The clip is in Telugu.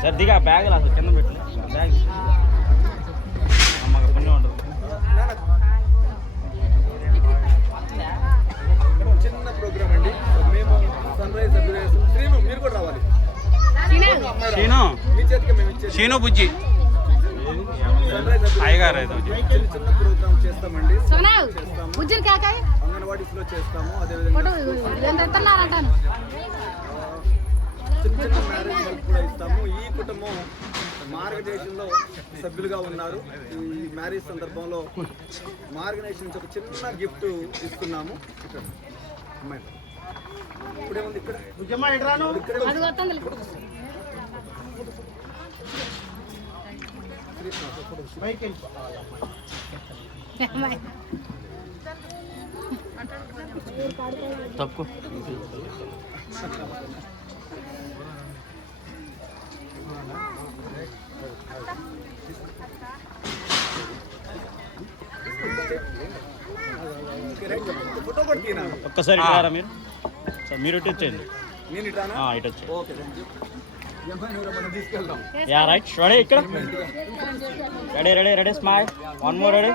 సార్ దిగా బ్యాగ్ అసలు కింద పెట్టు బ్యాగ్ అమ్మగా పుణ్యం ఉంటుంది. చిన్న ప్రోగ్రామ్ అండి. మేము సన్ రైజ్ శ్రీను మీరు కూడా రావాలి. శీను బుజ్జి అయ్యగారు చిన్న ప్రోగ్రామ్ చేస్తామండి. చేస్తాము, అంగన్వాడీస్ లో చేస్తాము. అదేవిధంగా చిన్న చిన్న మ్యారేజ్ హెల్ప్ కూడా ఇస్తాము. ఈ కుటుంబం మార్గదర్శనంలో సభ్యులుగా ఉన్నారు. ఈ మ్యారేజ్ సందర్భంలో మార్గదర్శనం నుంచి ఒక చిన్న గిఫ్ట్ ఇస్తున్నాము. అమ్మాయి ఇప్పుడే ఉంది ఇక్కడ తప్పు ఫోటో కూడా తీనా ఒక్కసారి ఇటారా మీరు సార్ మీరు ఇటు వచ్చేయండి. నేను ఇటానా? ఇటు వచ్చేయండి. ఓకే మనం తీసుకెళ్దాం. యా రైట్ రెడీ ఇక్కడ ready ready ready smile one more ready